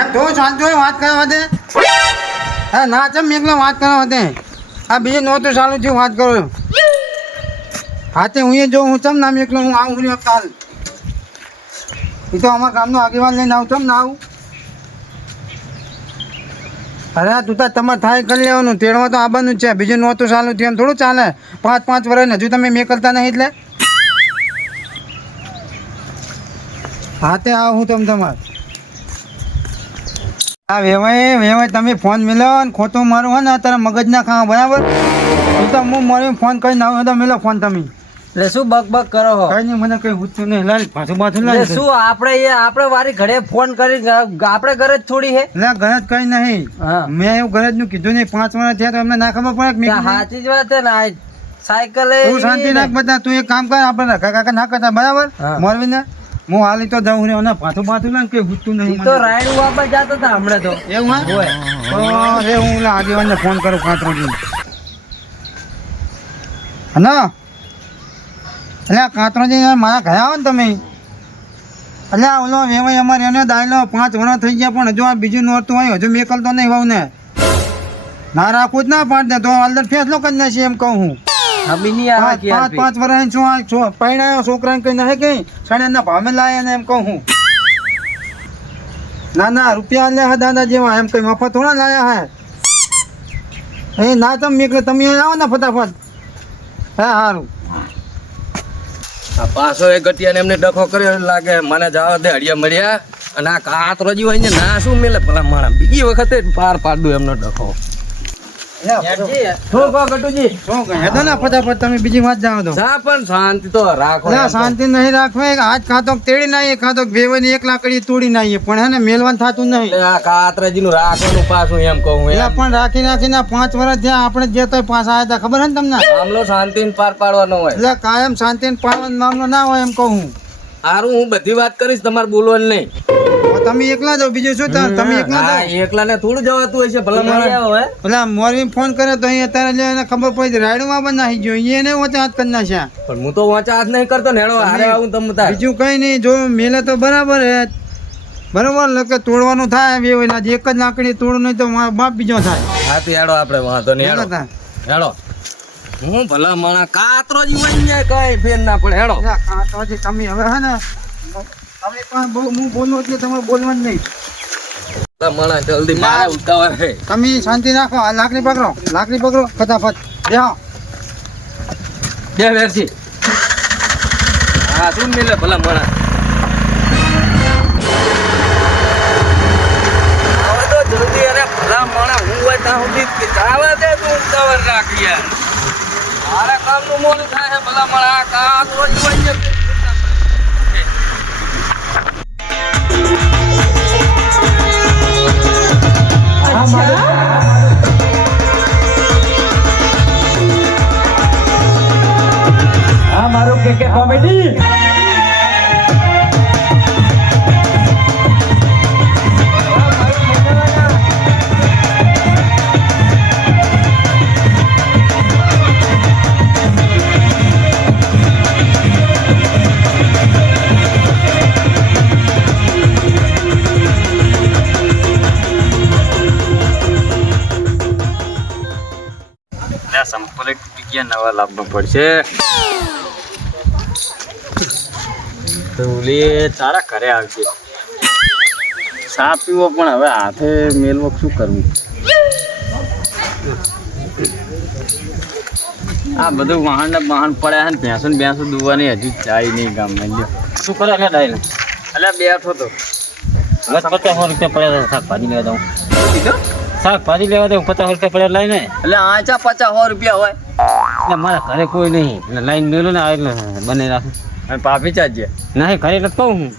એમ તો શાંતિ હોય વાત કરવા દે. હા ના ચમ એકલો વાત કરવા દે. આ બીજું નહોતું ચાલુ થયું વાત કરો. હા તે હું જો હું ચમ નામ એકલો હું આવું છું કાલ. એ તો અમારા ગામનો આગેવાન લઈને આવું ચમ ના આવું. અરે તું તાર તમારે થાય કરી લેવાનું તેડવા તો આવવાનું જ છે. બીજું નહોતું ચાલુ થયું એમ થોડું ચાલે. 5 વર્ષ હજુ તમે મેકલતા નહીં એટલે. હા તે આવું હું તમારે. હા વેવાય તમે ફોન મિલાવો ને ખોટું મારું હોય ને અત્યારે મગજ ના ખાવા બરાબર. એ તો હું મારી ફોન કરીને આવું તો મિલો ફોન તમે. એટલે શું બક કરો હો? કઈ નહીં મને કઈ પૂછતું નહીં. લાલ પાછું લાલ. શું આપણે વારી ઘરે ફોન કરી આપણે ઘરે જ થોડી હે? એટલે ઘરે જ કઈ નહીં. મેં એવું ઘરે જ નું કીધું નહીં. 5 વર્ષ થયા તો એમને ના ખબર પડે. સાચી જ વાત છે ને. સાયકલ તું શાંતિ રાખ બધા. તું એક કામ કર આપણે કાકા ના કરતા બરાબર મોરવી ને. હું હાલી તો જાઉં ને પાછું ને કઈ પૂછતું નહીં. તો રાઈડ વાપસ જતો હતા હમણાં તો. એવું હા હું આગેવાન ને ફોન કરું કાંતરોજી. હા એટલે કાંતરોજી મારા ઘરે આવો ને તમે. એટલે ઓલો વેવાય અમારે એને દાયલો 5 વર્ષ થઈ ગયા પણ હજુ આ બીજું નોરતું હોય હજુ મેકલતો નહીં વહુ ને. ના રાખવું જ ના પાડ દે તો અંદર ફેસલો કરી નાખી એમ કહું હું. 5 વર્ષ શું પૈણાયો છોકરાને કઈ નહીં કઈ સણેના ભાવે લાયા ને એમ કહું હું. ના રૂપિયા લે હા દાદા જેવા એમ કઈ મફત થોડા લાયા હે. એ ના તમે મેકલે તમે આવો ને ફટાફટ. હા સારું. પાછો એ ગટિયાને એમને ડખો કર્યો લાગે મને જવા દે હડિયા મળ્યા અને આ કાતરોજી હોય ને ના શું મેલે ભલા માણા બીજી વખતે પાર પાડું એમનો ડખો. ફટાફટ તમે બીજી વાત જાઓ તો પણ શાંતિ તો રાખો. શાંતિ નહીં રાખવે આજ ખાતો તેડી નાઈએ ખાતો વેવાની એક લાકડી તોડી નાઈએ પણ હે ને મેલવાન થતું નહીં. આ કાતરાજી નું રાખવાનું પાછું એમ કહું પણ રાખીને 5 વર્ષ થયા આપણે જે તો પાછા આવ્યા હતા ખબર હે ને તમને. મામલો શાંતિ પાર પાડવાનો હોય એટલે કાયમ શાંતિ પાડવાનો મામલો ના હોય એમ કહું હું. સારું હું બધી વાત કરીશ તમારે બોલવાનું નહીં. તમે એકલા જાઓ બીજું શું તમે એકલા ને થોડું જવાતું હોય છે ભલા પેલા મોરવી ફોન કરે તો અહીં અત્યારે ખબર પડી રાયડું માં નાખી ગયો એને ઓછા હાથ કરી નાખ્યા. પણ હું તો ઓછા હાથ નહીં કરતો ને બીજું કઈ નહીં જો મેલે તો બરાબર હે બરોબર લકે તોડવાનું થાય એક જ લાકડી તોડું નહીં તો બાપ બીજો થાય. હા તો હેડો આપણે વાંધો નહીં હેડો. હું ભલા માણા કાતરોજી વળી કઈ ફેર ના પડે હેડો. કાતરોજી તમે હવે હે ને તમે પણ બહુ હું બોલું એટલે તમે બોલવાનું નહીં. માણા જલ્દી મારે ઉતાવળ છે. તમે શાંતિ રાખો આ લાકડી પકડો ફટાફટ બેહો બે વેરસી. હા શું મિલે ભલા માણા આવે તો જલ્દી. અરે ભલા માણા હું હોય ત્યાં સુધી આવા દે તું ઉતાવળ રાખ યાર. મારા કામનું મોડું થાય છે ભલા માણા આ કાતરોજી વળી જાય. હા મારું કે કોમેડી. સંપર્ક નવા લાભનો પડશે. તારા ઘરે આવશે ચા પીવો પણ હવે હાથે મેલવો શું કરવું. આ બધું વાહન ને વાહન પડ્યા ને ભેંસો દુવાની હજુ જાય નહીં ગામમાં. શું કરે એટલે ડાયને એટલે બેઠો તો 50 રૂપિયા પડ્યા શાકભાજી લેવા દઉં. શાકભાજી લેવા દઉં 50 રૂપિયા પડ્યા લઈને. એટલે આચા 50 રૂપિયા હોય એટલે મારા ઘરે કોઈ નહીં એટલે લાઈન મેલું ને એટલે બને રાખું. અને પાપી ચાજે નહીં ઘરે એટલે કહું હું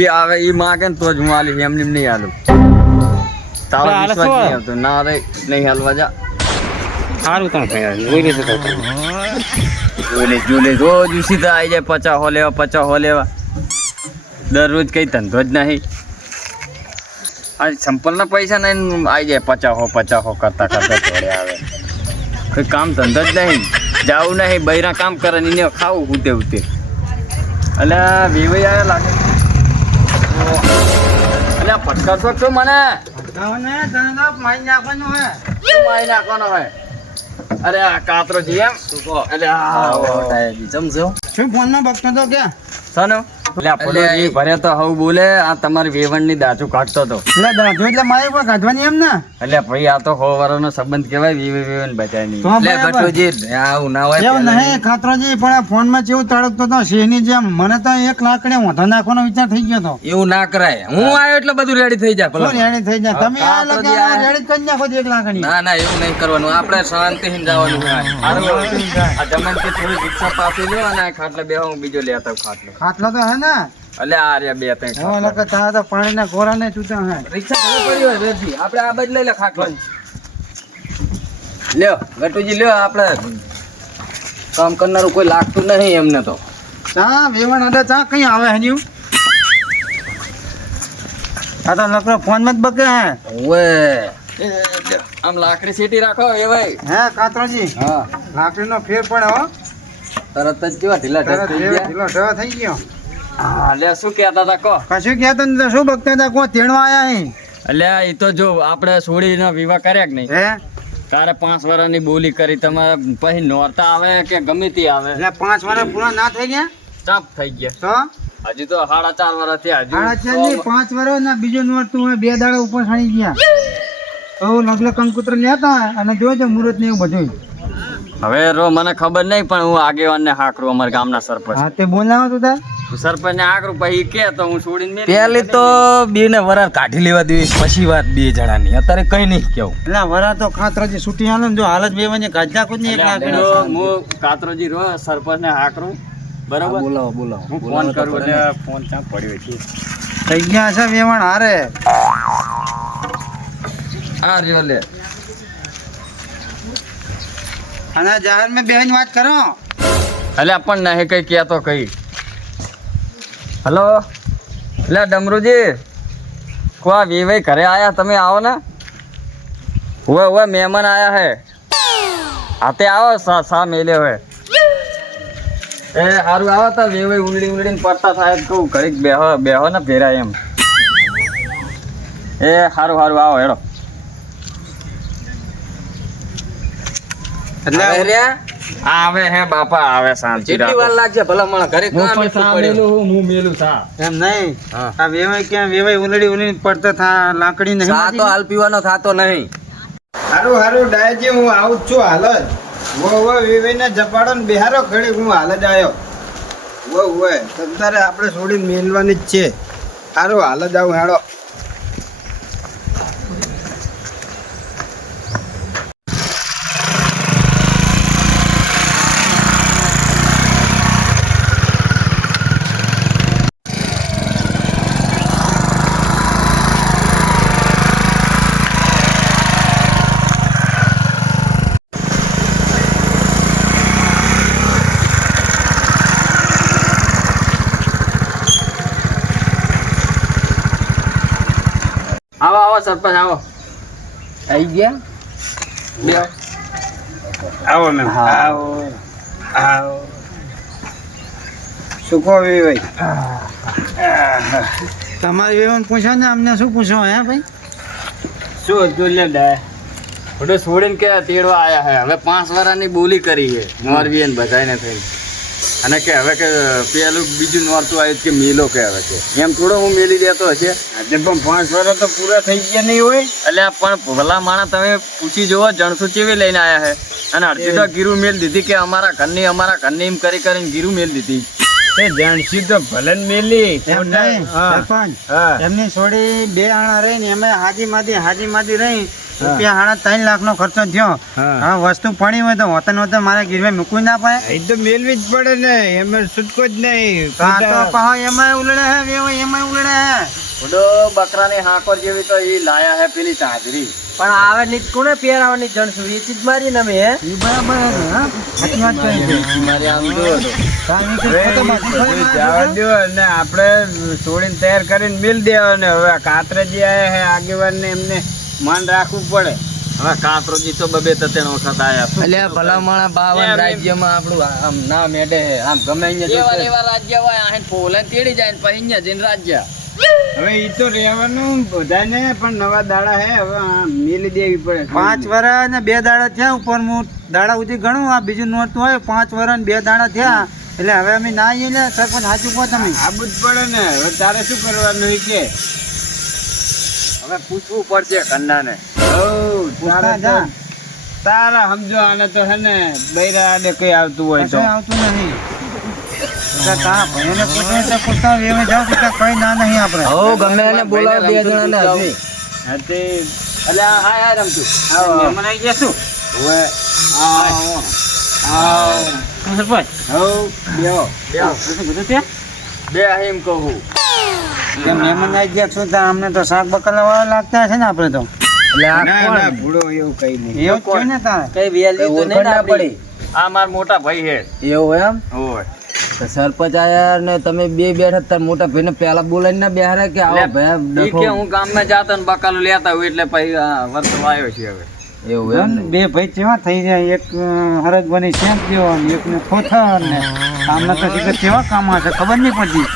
એ આવે એ માગે ને તો જ હું હાલી એમને નહીં હાલું. તારો વિશ્વાસ નહીં આવતો ના રે નહીં હાલવા જા. સારું તમે જોઈ રોજ સીધા આવી જાય 50 લેવા દરરોજ કઈ ધંધો જ નહીં. આ સંપલના પૈસા નહીં આવી જાય 50 કરતા જોડે આવે. કોઈ કામ ધંધો જ નહીં જાવું નહીં બૈરા કામ કરે ને એને ખાવું ઉતે એટલે વેવાઈ આવ્યા લાગે. એટલે પટકાશો છો મને ભટકાવને તને તો મારી નાખવાનું હે. શું મારી નાખવાનો હોય અરે આ કાતરોજી એમ એટલે શું ફોનમાં બગતો તો ક્યાં? સનો એટલે પડોશી ભરે તો હવ બોલે આ તમારી વેવણની દાચું કાઢતો તો એટલે દાંજો એટલે મારે પણ કાઢવાની એમ ને. એટલે ભાઈ આ તો 100 વર્ષનો સંબંધ કહેવાય વેવણ બચાયની તો બરાબર. એવું નહીં ખાતરોજી, પણ આ ફોનમાં કેવું તડકતો તો સિંહની જેમ. મને તો 1 લાકડે વાંધો નાખવાનો વિચાર થઈ ગયો તો. એવું ના કરાય. હું આવ્યો એટલે બધું રેડી થઈ જાય. શું રેડી થઈ જાય? તમે આ લગાવો, રેડી જ કરી નાખો 1 લાકડી. ના ના એવું નહીં કરવાનું. આપણે શાંતિથી જવાનું છે. આ જમણ કે થોડી રિક્ષા પાછી લો અને આ ખાટલે બેહો હું બીજો લેતા આવું ખાટલો ખાટલો તો હે ને. એટલે આ રહ્યા 2-3 હવે લગા તારા તો પાણીના ગોળાને છૂટા હે. રિક્ષા ભલે પડી હોય રેજી. આપણે આ બાજુ લઈ લે ખાટલો. લ્યો ગટુજી લ્યો. આપણે કામ કરનારું કોઈ લાગતું નહીં એમને તો. ચા વેવણ આડે ચા કઈ આવે હન્યું? આ તો લકડો ફોનમાં જ બકે હે. ઓવે આમ લાકડી સીટી રાખો એ ભાઈ હે કાતરોજી, હા લાકડીનો ફેર પડે હો. તરત જ કેવા ઢીલા તરત ઢસ થઈ ગયા. ઢીલો ઢ થઈ ગયો. હા લે શું કહેતા હતા કહો કશું કહેતો નથી તો શું બકતા હતા? કોઈ તેડવા આયા હે? એટલે એ તો જો આપણે છોડીનો વિવાહ કર્યા કે નહીં હે તારે 5 વર્ષની બોલી કરી તમારે પછી નોરતા આવે કે ગમે તે આવે એટલે 5 વર્ષ પૂરા ના થઈ ગયા ચાપ થઈ ગયા તો હજી તો 4.5 વર્ષ થયા સાડા ચાર ની 5 વર્ષ ના બીજો નોરતું હોય 2 દાડા ઉપર સણી ગયા તો લગલે કંકુત્ર લેતા અને જોજો મુહૂર્ત ને એવું બધું. હવે રો મને ખબર નહીં પણ હું આગેવાન ને હાકરું અમારા ગામના સરપંચ હા તે બોલાવો તો તાર. સરપંચ ને હાકરું પછી કે તો હું છોડીને મેલી પહેલી તો બે ને વરાળ કાઢી લેવા દેવી પછી વાત 2 જણાની. અત્યારે કઈ નહીં કેવું. એટલે વરા તો ખાતરાજી છૂટી આલે ને જો હાલત બે વને ગાજ્યા કોઈ નહીં. 1 એટલે લાખ હું કાતરોજી રો સરપંચ ને હાકરું બરોબર બોલાવો બોલાવો. હું ફોન કરું એટલે ફોન ક્યાં પડ્યો છે થઈ ગયા છે વેવણ હારે. હા રહ્યો લે. અને જાહેર માં બેહીન વાત કરો. એટલે પણ નહીં કઈ કહેતો કઈ હલો એટલે ડમરુજી કોા વેવાઈ ઘરે આયા તમે આવો ને ઓવે મહેમાન આયા હે હાથે આવો સા મેલે હોય એ સારું આવો તો વેવાઈ ઉલડીને પડતા થાય તો કહું ઘડીક બેહો ને ભેરા એમ એ સારું આવો હેડો એટલે હવે રહ્યા? આવે હે બાપા આવે શાંતિ જેટલી વાર લાગશે ભલા માણસ ઘરે હું કામ પણ એટલું સા પડ્યું. મેલું હું મેલું સા એમ નહીં. હા. આ વેવાઈ ક્યાં વેવાઈ ઉલડી પડતા થા લાકડી નહીં. ચા તો હાલ પીવાનો થાતો નહીં. હારું ડાયજી હું આવું જ છું હાલ જ. વો વેવાઈને જપાડો ને બિહારો ઘડી હું હાલ જ આવ્યો. વો તમતારે આપણે છોડીને મેલવાની જ છે. હારું હાલ જ આવું હેડો. આવો સરપંચ આવો આવી ગયા બે આવો મેમ આવો આવો. શું કહો વેવાઈ? તમારી વેવાઈને પૂછો ને અમને શું પૂછો હે ભાઈ? શું હતું લે ડાય ઓડે છોડીને કે તેડવા આયા હે હવે 5 વર્ષની બોલી કરી છે મોરવી ને બધાને થઈને અને કે હવે કે પેલું બીજું નોરતું આવ્યું કે મેલો કે હવે કે એમ થોડો હું મેલી દેતો હશે આજે પણ 5 વર્ષ તો પૂરા થઈ ગયા નહીં હોય. એટલે પણ ભલા માણા તમે પૂછી જુઓ જણસુ ચેવી લઈને આયા હે અને અડધી તો ગીરું મેલ દીધી કે અમારા ઘરની એમ કરીને ગીરું મેલ દીધી એ જાણસી તો ભલે મેલી એમ નહીં સરપંચ. એમની છોડી 2 આણા રહી ને એમાં હાજી માદી રહી રૂપિયા 3.5 લાખ નો ખર્ચો થયો. હા વસ્તુ પડી હોય તો હોતે મારે ગીરવે મૂકવી ના પડે. એ તો મેલવી જ પડે ને એમાં છૂટકો જ નહીં. આ તો પાહો એમાં ઉલડે હે વેવાઈ એમાં ઉલડે હે. ઓડો બકરાની હાકોર જેવી તો એ લાયા હે પેલી ચાદરી પણ આવે ની કોને પહેરાવાની જણસું વેચી જ મારી ને અમે હે. ઈ બરાબર હે ને, હા? સાચી વાત કરી છે. મારી આમ જો કાંઈ નહીં કે ખોટો બાકી બધું ખરી જવા વાત દો ને આપણે છોડીને તૈયાર કરીને મિલ દેવા ને હવે કાતરાજી આયા હે આગેવાન ને એમને માન રાખવું પડે. હવે કાતરોજી તો 2-3 વખત આયા શું અલ્યા ભલા માણસ 52 રાજ્યમાં આપણું આમ નામ એડે હે. આમ ગમે અહીંયા એવા રાજ્ય હોય આ પોલે તેડી જાય ને પછી અહીંયા જઈને રાજ્ય હવે ઈ તો રહેવાનું બધાને, પણ નવા દાડા હે હવે આ મેલી દેવી પડે. 5 વર્ષ ને 2 દાડા થયા ઉપર હું દાડા સુધી ગણું આ બીજું નોરતું હોય 5 વર્ષ ને 2 દાડા થયા એટલે હવે અમે ના આવીએ ને સરપંચ સાચું કહો તમે. આબુ જ પડે ને. હવે તારે શું કરવાનું હોય કે હવે પૂછવું પડશે કન્નાને. પૂછતા જા. તારા સમજો આને તો હે ને બૈરા આડે કઈ આવતું હોય તો કશું આવતું નહીં. તારા ભાઈઓને પૂછે તો પૂછતા વેવે જાવ કે કઈ ના નહીં આપણે. હો ગમે એને બોલાવો 2 જણાને હજી. હા તે એટલે આ રમતું આવો. મહેમાન આવી ગયા શું? હવે આવો સરપંચ હો બેહો. શું કીધું ત્યાં? બે એમ કહું. કે મહેમાન આવી ગયા શું ત્યાં અમને તો શાક બકાલા વાળા લાગતા છે ને આપણે તો. એટલે આ ના કોણ? ના ભૂડો એવું કઈ નહીં. એવું જ છે ને તારે. કઈ વેલી તો નહીં ના પડી. આ મારા મોટા ભાઈ છે. એવું એમ? હોય. તો સરપંચ આયા ને તમે બે બેઠા તાર મોટા ભાઈને પહેલા બોલાવીને ના બેહારે કે આવો ભાઈ ઈ કે હું ગામમાં જાતો ને બકાલો લેતા હોય એટલે પછી આ વર્તો આવ્યો છે હવે. એવું એમ ને? 2 ભાઈ કેવા થઈ જાય એક હરજ બની શેમ જેવો ને એકને ખોથર ને આમને તો શિખર કેવા કામ હશે ખબર નહીં પડતી.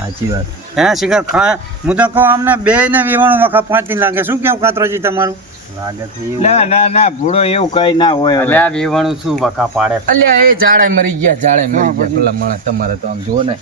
સાચી વાત. હે શિખર ખા હું તો કહું અમને બે ને વિવાણું વખત પાંચી લાગે શું કેવું કાતરોજી તમારું. લાગે છે એવું. ના ના ના ભૂડો એવું કઈ ના હોય એટલે હવે. આ વેવાણું શું વખા પાડે. અલ્યા એ જાડે મરી ગયા જાડે મરી ગયા પછી? પેલા માણસ તમારે તો આમ જુઓ ને.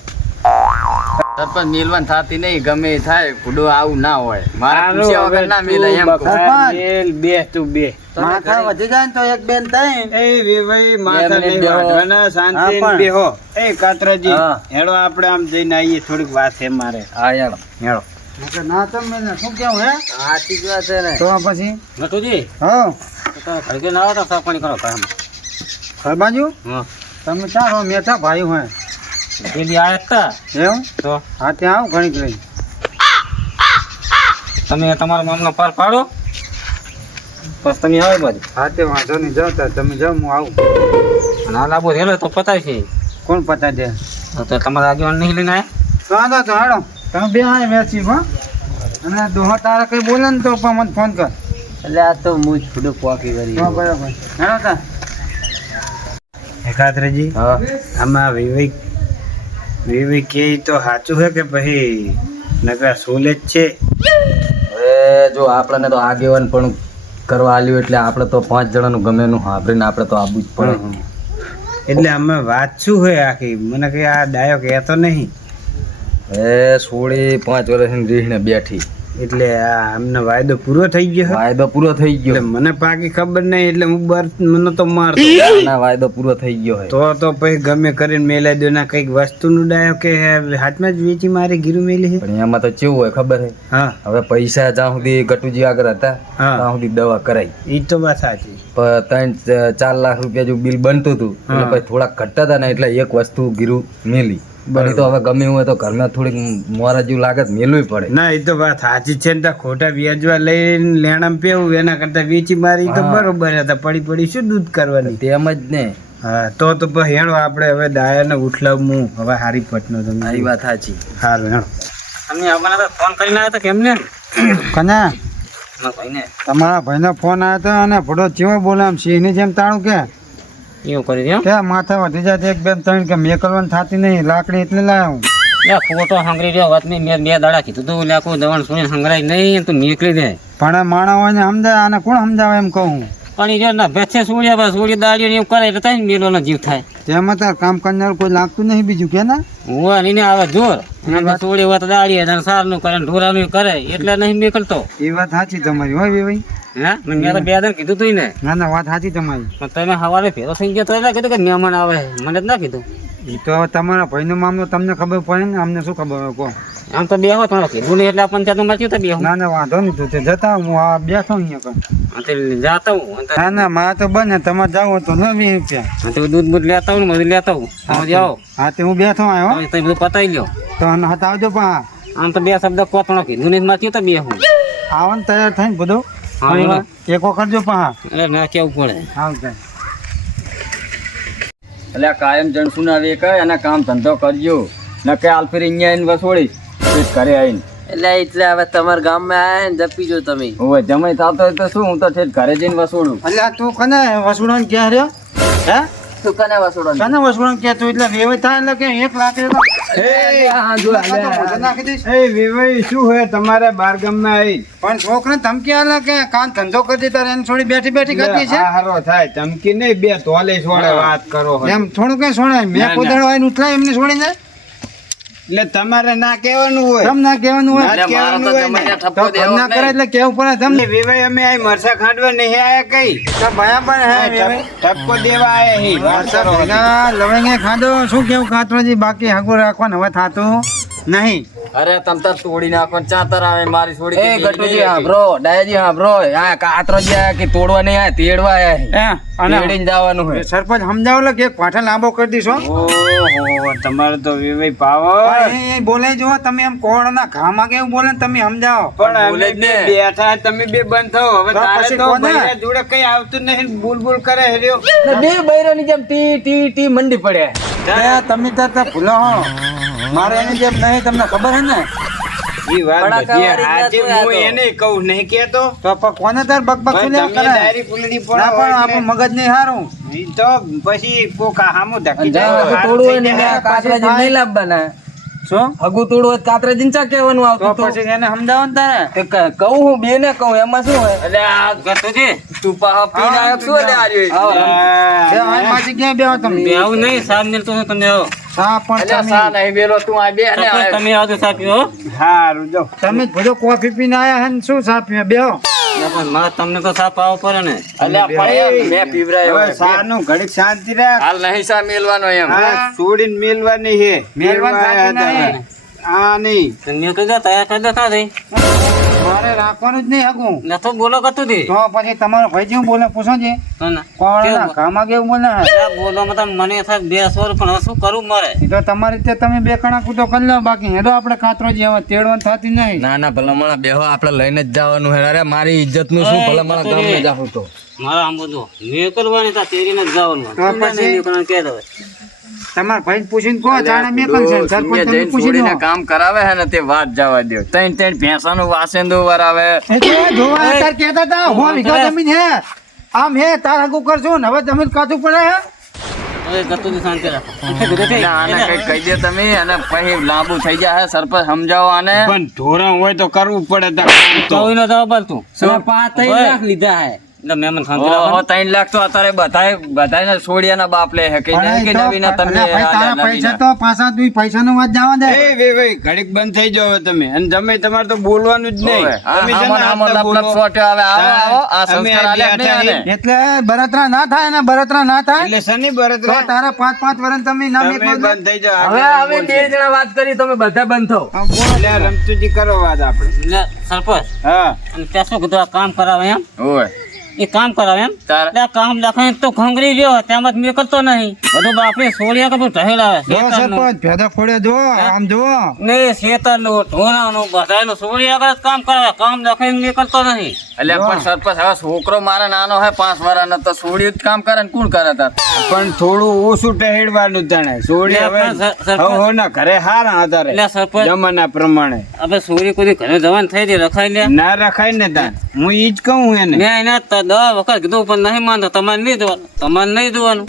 સરપંચ મિલવાન થાતી નહીં ગમે એ થાય ભૂડો આવું ના હોય મારા હારું, પૂછ્યા વગર હવે ના તું મિલે એમ કહું. બકા મેલ, બે તું બે. માથા વધી જાય ને તો એક બેન થાય. એ વેવાઈ માથા બે મિનિટ નહીં બેહો. વાઢવાના, શાંતિથી હા, પણ. બેહો. એ કાતરાજી હા. હેડો આપણે આમ જઈને આવીએ, થોડીક વાત છે મારે. હા યાર હેડો. નકર ના તો મેં શું કેવું હે સાચી જ વાત છે ને. તો પછી નટુજી હો ખરીદે ના આવતા સાફ પાણી કરો કામ. ઘર બાજુ હા તમે ચાલો મેઠા ભાઈ હોય પેલી આયા હતા એવું તો હા ત્યાં આવું ઘણી લઈ તમે તમારા મામનો પાર પાડો બસ તમે આવે બાજુ હા તે વાંધો નહીં જાઓ તાર તમે જાઓ હું આવું અને આ લાંબો રેલો તો પતાય છે કોણ પતા દે તો તમારા આગેવાન નહીં લઈને આયા તો વાંધો તો હેડો તમે બે હા વેચી હો અને દોહા તારે કઈ બોલે ને તો પણ મને ફોન કર. એટલે આ તો હું જ થોડું પોકી કરી. હા બરાબર હેડો તાર. કાતરાજી હા આમાં વિવેક કે તો સાચું છે કે પછી નકરા સોલે જ છે. હવે જો આપણને તો આગેવાન પણ કરવા આલ્યું એટલે આપણે તો 5 જણાનું ગમે એનું સાંભળીને આપણે તો આવવું જ પડે. એટલે આમાં વાત શું હોય આખી મને કઈ આ ડાયો કહેતો નહીં. એ સોળી 5 વર્ષની રીહને બેઠી એટલે આ આમનો વાયદો પૂરો થઈ ગયો છે? વાયદો પૂરો થઈ એટલે ગયો. મને પાકી ખબર નહીં એટલે હું મને તો મારતો. ના વાયદો પૂરો થઈ ગયો હે. તો પછી ગમે કરીને મેલાઈ દો ના કઈક વસ્તુનું ડાયો કે હાથમાં જ વેચી મારી ગીરું મેલી છે. પણ એમાં તો કેવું હોય ખબર હે હા હવે પૈસા જ્યાં સુધી ગટુજી આગળ હતા હા. ત્યાં સુધી દવા કરાઈ ઈ તો વાત સાચી. પણ 3-4 લાખ રૂપિયા જો બિલ બનતું હતું એટલે હા. પછી થોડાક ઘટતા હતા ને એટલે એક વસ્તુ ગીરું મેલી. પણ એ તો હવે ગમે એવું હોય તો ઘરમાં થોડીક મોરા જેવું લાગે તો મેલવું પડે. ના એ તો વાત સાચી છે ને. તો ખોટા વ્યાજવા લઈને લેણામ પેવું એના કરતા વેચી મારી તો હા. બરોબર હતા. પડી શું દૂધ કરવાની. તેમ જ ને હા તો પછી હેણો આપણે હવે ડાયાને ઉઠલાવું હવે હારી પટનો આ તમે વાત સાચી. સારું હેણો. તમે આવવાના તો ફોન કરીને આવ્યા હતા કેમ ને કને ભાઈને તમારા ભાઈનો ફોન આવ્યો હતો અને ફોટો ચેવો બોલે આમ સિંહની જેમ તાણું કે એવું કરી દે કે માથા વધી જાય તો એક બેન ત્રણ કે મેકલવાની થતી નહીં લાકડી એટલે લાવ્યો હું. ફોટો હંગરી રહ્યો વાત મેં 2 દાડા કીધું તું લે કોઈ દવાણ સુણી હંગરાય નહીં તું નીકળી દે પણ માણા હોય ને સમજાય આને કોણ સમજાવે એમ કહું હું. પણ એ ના ભેસે સુળ્યા બસ સુળી દાડીઓ ને એવું કરે એટલે તાઈ મેલોનો જીવ થાય તેમાં તાર કામ કરનાર કોઈ લાગતું નહીં બીજું કે ના હું એને આવે જોર અને સુળી વાત દાડીએ અને સારનું કરે ઢોરાનું કરે એટલે નહીં નીકળતો એ વાત સાચી તમારી હોય ભાઈ. હા મેં તો 2 દાડા કીધું તું ને ના ના વાત સાચી તમારી. પણ તમે સવારે ફેરો થઈ ગયો તો એટલે કીધું કે મહેમાન આવે મને જ ના કીધું એ તો હવે તમારા ભાઈનો મામલો તમને ખબર પડે ને અમને શું ખબર હોય કહો. આમ તો બેહો તો કીધું નહીં એટલે આપણને ત્યાં તો મચ્યું તો બેહું ના ના વાંધો નહીં તું તે જતા હું આ બેઠો અહીંયા કણ. જાતા હું ના ના મારે તો બને તમારે જાવ તો ન 20 રૂપિયા. દૂધ બૂધ લેતા હું ને બધું લેતા હું તમે જાઓ હા તે હું બેઠો આવ્યો તમે બધું પતાવી લ્યો તો હાથ આવજો પણ આમ તો 2 શબ્દ કોતણો કીધું નહીં મચ્યું તો બેહું આવો ને તૈયાર થઈને બધું હા બોલો. એક વખત જો પણ એટલે ના કેવું પડે આવતા એટલે આ કાયમ જણસું ના વે કઈ અને કામ ધંધો કરજો ન કે આલફેર અહીંયા આવીને વસોડી ઘરે આવીને. એટલે હવે તમારા ગામમાં આયા ને જપી જો તમે. હવે જમાઈ થતો હોય તો શું હું તો ઠેઠ ઘરે જઈને વસોડું. એટલે આ તું કને વસુડાને ક્યાં રહ્યો હે તું કને વસોડો કને વસુડાને ક્યાં તું એટલે વેવાય થાય એટલે કે 1 લાખ હા, જો કાં તો મોઢે નાખી દઈશ. એ વેવાઈ શું હોય તમારા બાર ગામમાં આવી પણ છોકરાને ધમકી આલે કે કાન ધંધો કરી દે તારે એને છોડી બેઠી બેઠી કરતી છે હારો થાય ધમકી નહીં બે તોલે છોડે વાત કરો હો. એમ થોડું કઈ છોડાય ના, મેં ના. કોદાળો આવીને ઉથલાય એમને છોડીને એટલે તમારે ના કહેવાનું હોય તમ ના કહેવાનું હોય એટલે મારે તો જમને તો ઠપકો ઘર દેવો ના જ કરે નહીં. એટલે કેવું પડે તમને વેવાઈ અમે આ મરસા ખાંડવા નહીં આયા કઈ તો બરાબર હે વેવાઈ. ઠપકો દેવા આયા હી વાત અચ્છા, કરો. ભેગા લવંગે ખાધો શું કેવું કાતરોજી બાકી હગું રાખવાનું હવે થાતું નહીં અરે તમ તાર તોડી નાખો ચા તાર આવે મારી છોડી એ ગટુજી હા બ્રો ડાયાજી હા બ્રો આ કાતરોજી આયા કે તોડવા નહીં આયા તેડવા આયા અને તેડીને જવાનું હોય સરપંચ સમજાવો લો કે એક પાઠા લાંબો કરી દીશો ઓહો તમારે તો વેવાઈ પાવર પણ એ બોલે જો તમે એમ કોળના ઘામાં કેવું બોલે ને તમે સમજાવો પણ અમે બોલે જ બે ને. બેઠા તમે બે બંધ થાઓ હવે તો તારે પછી તો કોને? ભૈયા જોડે કઈ આવતું નહીં બોલ બોલ કરે હેર્યો ને બે બૈરાની જેમ ટી ટી ટી મંડી પડ્યા એ તમે તો ભૂલો હો મારે એની જેમ નહીં તમને ખબર હે ને ઈ વાત બડાકા બધી વાળી આજે જાત હું હોય આ તો. એને કહું નહીં કેતો તો પણ કોને તાર બકબક ભાઈ સુલ્યા તમે કરે ડાયરી પુલડી ના પણ આપણું પડો મગજ નહીં હારું ઈ તો પછી કોક હામું ધકી જ્યાં જાય, હગું તોડવું હોય ને હારું થઈ ત્યાં જાય. કાતરાજી નહીં લાવવાના શું હગું તોડવું હોય તો કાતરાજીને ચા કહેવાનું તો આવતું તો પછી એને સમજાવો ને તારે તે કહું હું બે ને કહું એમાં શું હોય એટલે આ ગટુજી તું પાહા પીને આયો કે શું લે આર્યો બે હા, હાથ પાછી ક્યાં બેહો તમે બે આવું નહીં સાહેબ મિલતું હોય તમને આવો હા પણ અલ્યા તમે સા નહીં બેલો તું આ બે ને સરપંચ આયો. તમે આવજો સાહેબ પીવો હારું જો તમે જ બધો કોફી પીને આયા હે ને શું સાપ પીવા બેહો પણ મારે તમને તો સાપ આવવો પડે ને અલ્યા પણ મેં પીવરાયો હવે સાનું ઘડીક શાંતિ રાખ હાલ નહીં સા મેલવાનો એમ હા છોડીને મેલવાની હે મેલવાનું મેલવા સાચું આયા નહીં. હતા. હા નહીં તમે કહી દો તૈયાર કરી દેતા થઈ મારે રાખવાનું જ નહીં હગું નતો બોલો ગટુજી તો પછી તમારો ભાઈ જેવું બોલે પૂછો છે તો ને કોળના ઘામાં કેવું બોલે આ બોલવામાં તો મને થાય બે સ્વર પણ હવે શું કરવું મારે એ તો તમારી રીતે તમે બે કણા કૂટો કરી લો બાકી હેડો આપણે કાતરો જે હવે તેડવાનું થતી નહીં ના ના ભલામણા બેહો આપણે લઈને જ જવાનું હે અરે મારી ઇજ્જત નું શું ઓય, ભલામણા તો ગામને રે. જાહું તો મારા આમ બધું નીકળવાની તા તેરીને જ જવાનું તો પછી? નીકળવાનું કે દો તમારા ભાઈ પૂછીને કહો જાણે મેં કલ છે સરપંચ તમે પૂછી છોડીને લો કામ કરાવે હે ને તે વાત જવા દો ત્રણ ત્રણ ભેંસાનું વાસેંદુ વરાવે એટલે જોવા તાર કહેતા હતા હો વીઘા જમીન હે આમ હે તાર હગું કરશું ને હવે જમીન કાચું પડે હે હવે ગટુજી શાંતિ રાખો એટલે આને કઈક કહી દે તમે અને પછી લાંબુ થઈ જાય સરપંચ સમજાવો આને પણ ધોરણ હોય તો કરવું પડે તાર. ચોવી નો જવાબ આલ તું શું? પાંચ ત્રણ ઓય. લાખ લીધા હે એટલે મહેમાન શાંતિ રાખો ઓહો 3 લાખ તો અત્યારે બધાને છોડિયાના બાપ લે હે કે પણ નહીં એ કે તો નવીના તમને અલ્યા ભાઈ તારા પૈસા તો પાછા તું પૈસાનો વાત જવા દે એ વે વે ઘડીક બંધ થઈ જાવ હવે તમે અને જમે તમારે તો બોલવાનું જ નહીં તમે છે ને આમાં આટલા લપ લપ બોલો. સોટ્યો આવે આવો આવો આ અમે સંસ્કાર આલ્યા જ બેઠા નહીં આને. એટલે બળતરા ના થાય ને બળતરા ના થાય એટલે શનિ બરત તો તારા 5-5 વર્ષ તમે ના તમે મેકલો બંધ થઈ જાવ હવે હવે બે જણા વાત કરી તમે બધા બંધ થો એટલે રમતુજી કરો વાત આપણે એટલે સરપંચ હા અને ત્યાં શું કીધું આ કામ કરાવે એમ ઓય એ કામ કરાવે એમ તાર એટલે આ કામ લખાય તો ખંગરી ગયો તેમાં મેં કરતો નહીં બધું બાપરે સોળિયા કશું ઢહેલ આવે જો સરપંચ ભેદો ફોડે જો આમ જો ને શેતરનું ઢોરાનું બધાનું સોળિયા આગળ જ કામ કરાવે કામ લખાય મેં કરતો નહીં એટલે પણ સરપંચ હવે છોકરો મારા નાનો હે 5 વર્ષનો તો છોડ્યું જ કામ કરે ને કોણ કરે તાર પણ થોડું ઓછું ટહેડવાનું તણે સોડી એટલે હવે પણ સરપંચ- હવ હવ ના ઘરે હારા એટલે આધારે સરપંચ જમાના પ્રમાણે હવે સોળી કોઈ ઘરે જવાન થઈ ગઈ રખાઈ લે ના રખાય ને તાન હું ઈ જ કહું એને મેં એને 10 વખત કીધું પણ નહીં માનતો તમારે નહીં જોવાનું તમારે નહીં જોવાનું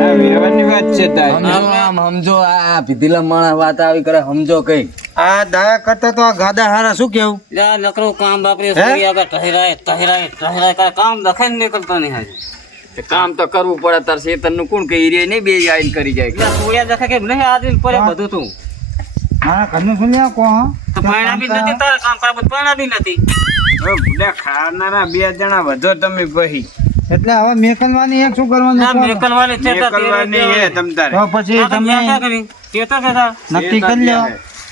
આ વ્યવહારની વાત છે તાર સમજો આમ સમજો આ ભીધીલા માણસ વાત આવી કરે સમજો કઈ આ દાયા કરતા તો આ ગાદા હારા શું કેવું એટલે આ નકરું કામ બાપરે સોળી આગળ ટહેરાય કરે કામ લખાઈ નહીં કરતો નહીં હાજી તે કામ તો કરવું પડે તાર શેતન નું કોણ કે હીરે નહીં બે આઈને કરી જાય એટલે સોળિયા દેખાય કે નહીં આદમી પડે બધું તું મારા ઘરનું સુન્યા કો તો પાણા બી નથી તારે કામ કરવા પાણા બી નથી હવે ભૂડા ખાનારા બે જણા વધો તમે પછી એટલે હવે મેકલવાની એક શું કરવાનું ના કહો? મેકલવાની છે તો કરવાની હે તમ તારે તો પછી તમે નક્કી કરી લો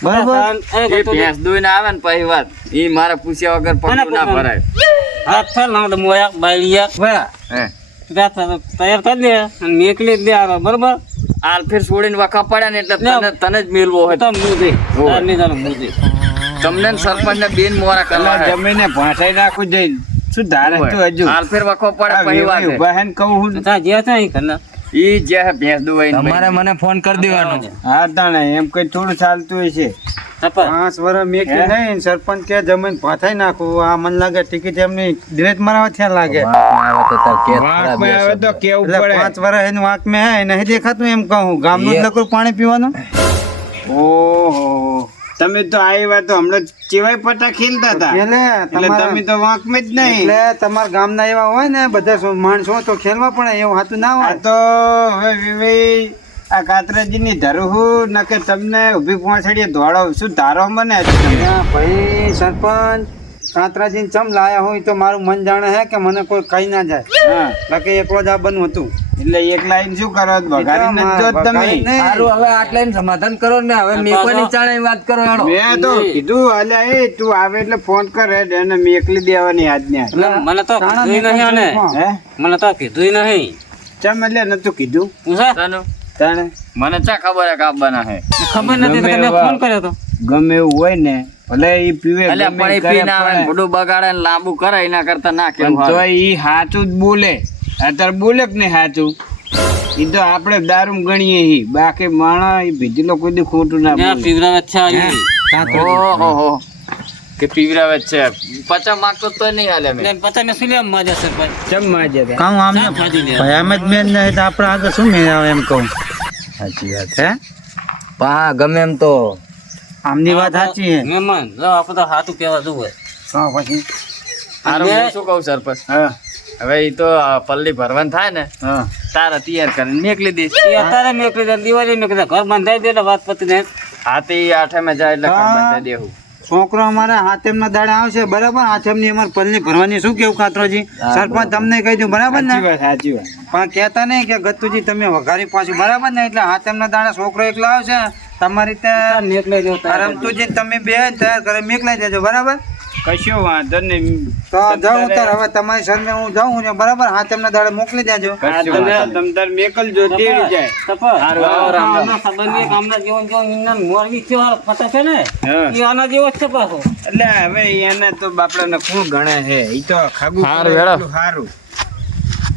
બરોબર એ ભેંસ દોઈને આવે ને પછી વાત ઈ મારે પૂછ્યા વગર પગલું ના ભરાય હાથ છે ના તો મોયા બાયલિયા હે તૈયાર કરી દે અને મેકલી જ દે આવે બરોબર આલ ફેર છોડીને વખા પડ્યા ને એટલે ના. તને જ મેલવો હોય તો મુદે હોય. તાર નહીં જાણું મુદે તમને ને સરપંચ ને બેન મોરા કરવા પેલા જમીને ભાંસાઈ નાખું જઈને શું ધારે તું હજુ હાલ ફેર વખો પડે આ પછી વાત વેવાઈ ઉભા હે ને કહું હું તા જે છે એ કરના ઈ જે હે ભેંસ દોવાઈને તમારે મને ફોન કરી દેવાનો હા તાણે એમ કઈ થોડું ચાલતું હશે તપર 5 વર્ષ મેકી નહીં સરપંચ કે જમીન પાથાઈ નાખું આ મને લાગે ટિકિટ એમની ડિરેક્ટ મારવા થયા લાગે વાંકમાં આવે તો કેવું એટલે પડે 5 વર્ષ એનું વાંક મેં હે નહીં દેખાતું એમ કહું ગામનું જ લકડું પાણી પીવાનું ઓહો તમે તો આવ્યા તો હમણાં ચેવાય પટા ખેલતા હતા એટલે તમે તો વાંકમાં જ નહીં. એટલે તમારા ગામના એવા હોય ને બધા માણસો તો ખેલવા પડે એવું હાથું ના આ હોય. તો હવે વિવેક આ કાતરાજીની ધરું નકે તમને ઊભી પહોંચાડીએ દોડો શું ધારો મને ના ભાઈ સરપંચ કાંતરાજીને ચમ લાયા હોય તો મારું મન જાણે છે કે મને કોઈ કઈ ના જાય. હા બાકી એકલો જ આવવાનું હતું. એટલે એક લાઈન શું કરો બગાડી ન જો તમે. બગાડી નહીં. સારું હવે આટલા સમાધાન કરો ને હવે મેકવાની ચાણે વાત કરો હેડો. મેં તો કીધું અલ્યા એ તું આવે એટલે ફોન કર એને મેકલી દેવાની આજને. એટલે મને તો કીધું નહીં આને. હે મને તો કીધું નહીં. ચમ એટલે નતું કીધું પૂછા તાણે મને ચા ખબર હે કાપવાના હે ખબર નથી તો ગમે તમે એવા- ફોન કર્યો તો ગમે એવું હોય ને ભલે ઈ પીવે એટલે ગમે પાણી કરે પીને આવે ને પણ મોઢું બગાડે ને લાંબુ કરે એના કરતા ના પણ કેવું તોય ઈ સાચું જ બોલે અત્યારે બોલે કે નહીં સાચું ઈ તો આપણે દારૂ ગણીએ હી બાકી માણસ ઈ ભીજલો કોઈ દી ખોટું ના બોલે. પીવરાવે છે ઓહો કે પીવરાવે છે પચા માંગતો તો નહીં હાલે મે પચા મે શું લેવા મજા સરપંચ ચમ માજે તે. કામ આમને ભાઈ આમ જ મેન નહીં તો આપણે આગળ શું મેળ આવે એમ કહું. સાચી વાત હે પા ગમે એમ તો આમની વાત સાચી છે. મહેમાન જો આપણે તો હાથું કહેવા જવું હોય તો પછી હારું હું શું કહું સરપંચ હા હવે ઈ તો પલ્લી ભરવાન થાય ને હા તારા તૈયાર કરીને મેકલી દઈશ અત્યારે મેકલી દે દિવાળી મેકલી દે ઘર બંધાઈ દે એટલે વાત પતી ને હાથી આઠમે જાય એટલે ઘર બંધાઈ દેવું છોકરો અમારે હાથેમના દાડે આવશે બરાબર. હાથેમની અમારે પલ્લી ભરવાની શું કેવું કાતરોજી સરપંચ તમને કહી દઉં બરાબર ને. સાચી વાત પણ કહેતા નહીં કે ગતુજી તમે વઘારી પાછું બરાબર ને એટલે હાથેમના દાડે છોકરો એકલો આવશે તમારી રીતે મેકલી દેવું રમતુજી તમે બે તૈયાર કરી મેકલાઈ દેજો બરાબર. કશો વાંધો નહીં તો જાઉં તાર હવે તમારી સરને હું જાઉં ને બરાબર હાથેમના દાડે મોકલી દેજો. આ તમ તાર મેકલ જો તેડી જાય સારું એટલે હવે એને તો બાપડાને કોણ ગણે છે ઈ તો ખાગું હારું, કરે હેડો. એટલું હારું.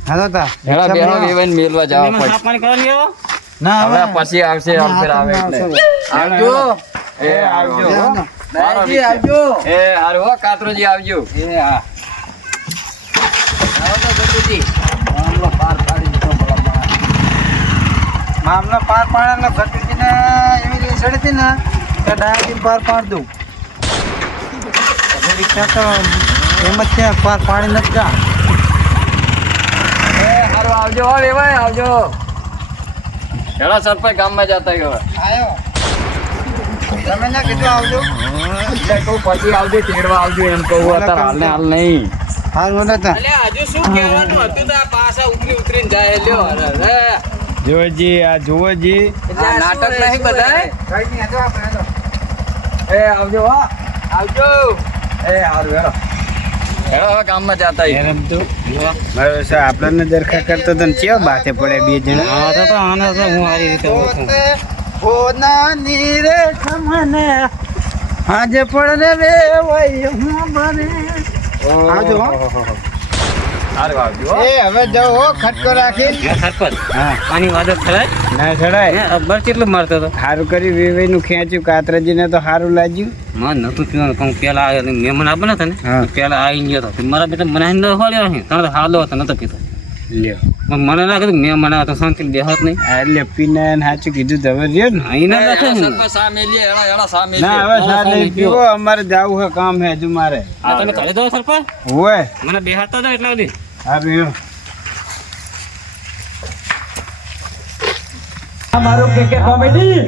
હાલો તા મેલવા જવા પડશે ના હવે હવે પછી આવશે ફેર આવે એટલે આવજો એ આવજો આવજો. દાદાજી આવજો એ હારું હો કાતરોજી આવજો એ હા આવો તો ગટુજી મામલો પાર પાડી દીધો ભલા માણસ. મામલો પાર પાડે એટલે ગતુજીને એવી રીતે સડી ને કે ડાયાથી પાર પાડ દઉં. બધી રીતના તો એમ જ છે પાર પાડી નથી જા. એ હારું આવજો હો વેવાય આવજો હેડા સરપંચ ગામમાં જતા ગયો આયો તમે ના કીધું આવજો. એટલે કહું પછી આવજો તેડવા આવજો એમ કહું અત્યારે હાલ ને હાલ નહીં હાલ બોલો તા હજુ શું કહેવાનું હતું તો આ પાછા ઉતરીને જાય લ્યો અરે જોજી આ જોજી આ નાટક નહીં બધાય કઈ નહીં હજો આપણે હેલો. એ આવજો હો આવજો એ હારું હેડો હેડો હવે ગામમાં જતા એ રમતું મારો સા આપણને દરખા કરતો તો ચેવા બાતે પડે બે જણા પોતે હોનાની રે ખમને આજે પડને રે વઈ હું બને. આવજો હો. હારું આવજો હો. એ હવે જાઓ હો ખટકો રાખી સરપંચ હા આની વાદળ ખરાય ના ચડાય અબ્બર કેટલું મારતો હતો સારું કરી વેવે નું ખેંચ્યું કાતરાજીને તો સારું લાગ્યું મને નતું પીવાનું પણ પેલા આવ્યો મહેમાન આપવાના હતા ને હા. પેલા આવી ગયો હતો મારા બેટા મને આઈને ખોલ્યો છે તને તો હાલો હતો નતો પીતો લ્યો પણ મને લાગે કે મેં મને તો શાંતિ દેહત નહીં એટલે પીને સાચું કીધું તો હવે રહ્યો ને અહીં ના બેઠે ને સરપંચ સામે લે હેડા હેડા સામે ના હવે સા નહીં પીવો અમારે જાવું છે કામ હે હજુ મારે આ તમે કરી દો સરપંચ હોય મને બેહાડતા હતા એટલા બધી સારું હેડો. મારું કે કોમેડી